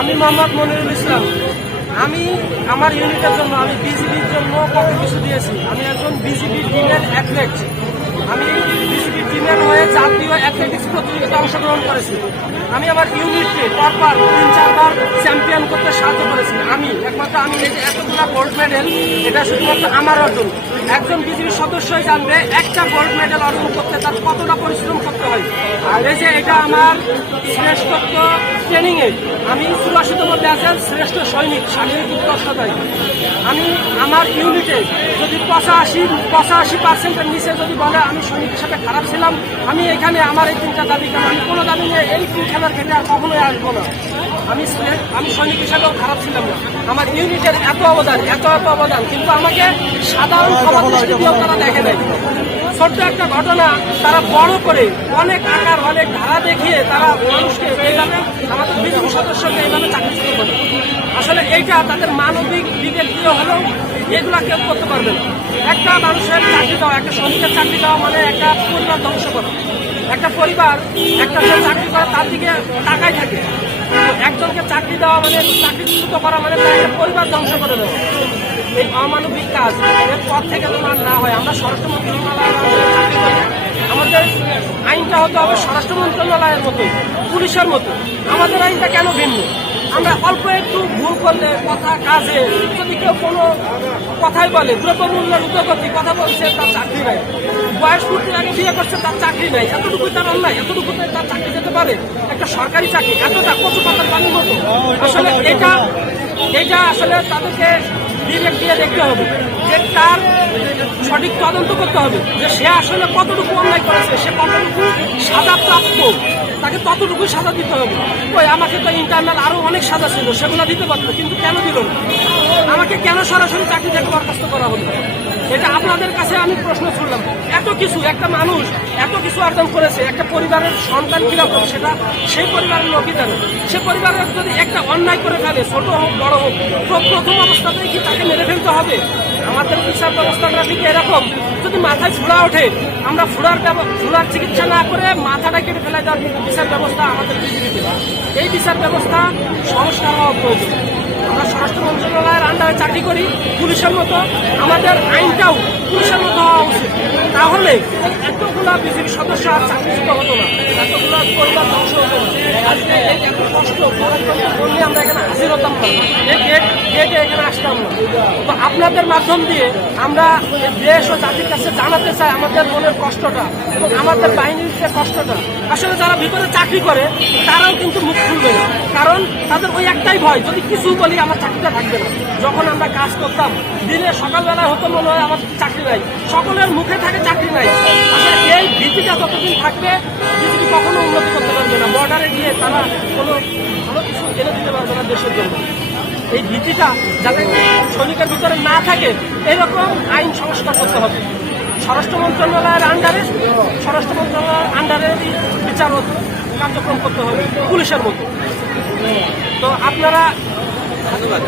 আমি মোহাম্মদ মনিরুল ইসলাম। আমি আমার ইউনিটের জন্য, আমি বিজিবির জন্য কত কিছু দিয়েছি। আমি একজন বিজিবি টিমের অ্যাথলেট। আমি বিজিবি টিমের হয়ে জাতীয় অ্যাথলেটিক্স প্রতিযোগিতায় অংশগ্রহণ করেছি। আমি আমার ইউনিটকে পরপর তিন, চারবার চ্যাম্পিয়ন করতে সাহায্য করেছি। আমি, একমাত্র আমি, এই যে এতগুলো গোল্ড মেডেল এটা শুধুমাত্র আমার অর্জন। একজন বিজিবির সদস্যই জানবে একটা গোল্ড মেডেল অর্জন করতে তার কতটা পরিশ্রম করতে হয়। আর এই যে এটা আমার শ্রেষ্ঠত্ব ট্রেনিং এ আমি চুরাশিতম ব্যাচের শ্রেষ্ঠ সৈনিক শারীরিক উৎকর্ষতায় আমি আমার ইউনিটে যদি পঁচাশি পঁচাশি পার্সেন্টের নিচে যদি বলে আমি সৈনিক হিসাবে খারাপ ছিলাম আমি এখানে আমার এই তিনটা দাবি কেন? আমি কোনো দাবি নিয়ে এই তিন খেলার খেলে আর কখনোই আসব না। আমি আমি সৈনিক হিসাবেও খারাপ ছিলাম না। আমার ইউনিটের এত অবদান এত এত অবদান কিন্তু আমাকে সাধারণ সবার দৃষ্টি দিয়েও তারা দেখে দেয় ছোট্ট একটা ঘটনা তারা বড় করে অনেক আকার, অনেক ধারা দেখিয়ে তারা মানুষকে এইভাবে আমাদের বিজেপি সদস্যকে এইভাবে চাকরিচ্যুত করে। আসলে এইটা তাদের মানবিক দিকের দিয়ে হলেও এগুলা কেউ করতে পারবে না। একটা মানুষের চাকরি দেওয়া, একটা শ্রমিকের চাকরি দেওয়া মানে একটা পরিবার ধ্বংস করা। একটা পরিবার, একটা চাকরি করে তার দিকে টাকাই থাকে। একজনকে চাকরি দেওয়া মানে চাকরিচ্যুত করা মানে তাদের পরিবার ধ্বংস করে দেবো। এই অমানবিক কাজ, এর পর থেকে তোমার না হয়। আমরা স্বরাষ্ট্র মন্ত্রণালয়ের। আমাদের আইনটা হতে হবে স্বরাষ্ট্র মন্ত্রণালয়ের মতোই পুলিশের মতো। আমাদের আইনটা কেন ভিন্ন? আমরা অল্প একটু ভুল করলে কথা কাজে, যদি কেউ কোনো কথাই বলে দ্রব্যমূল্যের উদ্যোগতি কথা বলছে, তার চাকরি নাই। বয়স পূর্তির আগে বিয়ে করছে, তার চাকরি নাই। এতটুকুই তার অন্যায় এতটুকুতে তার চাকরি যেতে পারে। একটা সরকারি চাকরি, এতটা কচু পাতার পানির মতো আসলে এটা এটা আসলে তাদেরকে বিবেক দিয়ে দেখতে হবে যে তার সঠিক তদন্ত করতে হবে, যে সে আসলে কতটুকু অন্যায় করেছে, সে কতটুকু সাজা প্রাপ্ত তাকে ততটুকু সাজা দিতে হবে। ওই আমাকে তো ইন্টারনাল আরও অনেক সাজা ছিল, সেগুলো দিতে পারতো, কিন্তু কেন দিল না? আমাকে কেন সরাসরি চাকরি থেকে বরখাস্ত করা হলো? এটা আপনাদের কাছে আমি প্রশ্ন ছুড়লাম এত কিছু, একটা মানুষ এত কিছু অর্জন করেছে, একটা পরিবারের সন্তান কীরকম সেটা সেই পরিবারের লোকই জানে। সে পরিবারের যদি একটা অন্যায় করে ফেলে, ছোট হোক, বড় হোক প্রথম অবস্থাতেই কি তাকে মেরে ফেলতে হবে? আমাদের বিচার ব্যবস্থাটা ঠিক এরকম। যদি মাথায় ফুড়া ওঠে, আমরা ব্যব- ফুড়ার চিকিৎসা না করে মাথাটা কেটে ফেলে দেওয়ার বিচার ব্যবস্থা আমাদের এই বিচার ব্যবস্থা সংস্কার হওয়া প্রয়োজন। আমরা স্বরাষ্ট্র মন্ত্রণালয়ের আন্ডারে চাকরি করি, পুলিশের মতো। আমাদের আইনটাও পুলিশের মতো হওয়া উচিত। তাহলে এতগুলা বিজেপি সদস্য আর চাকরিচ্যুত হতো না। কষ্ট? করলে আমরা এখানে হাজির হতাম এখানে আসতাম আপনাদের মাধ্যম দিয়ে আমরা দেশ ও জাতির কাছে জানাতে চাই আমাদের মনের কষ্টটা এবং আমাদের বাহিনীর যে কষ্টটা। আসলে যারা ভিতরে চাকরি করে, তারাও কিন্তু মুখ খুলবে না। কারণ তাদের ওই একটাই ভয়, যদি কিছু বলি আমার চাকরিটা থাকবে না। যখন আমরা কাজ করতাম, দিনে সকালবেলায় হতো মনে হয় আমার চাকরি নাই। সকলের মুখে থাকে চাকরি নাই। ভীতিটা যতদিন থাকবে বিজেপি কখনো উন্নতি করতে পারবে না। বর্ডারে গিয়ে তারা কোনো ভালো কিছু এনে দিতে পারবে না দেশের জন্য। এই ভীতিটা যাতে সৈনিকের ভিতরে না থাকে, এরকম আইন সংস্কার করতে হবে। স্বরাষ্ট্র মন্ত্রণালয়ের আন্ডারে স্বরাষ্ট্র মন্ত্রণালয়ের আন্ডারে বিচার ও কার্যক্রম করতে হবে, পুলিশের মতো। তো আপনারা ধন্যবাদ।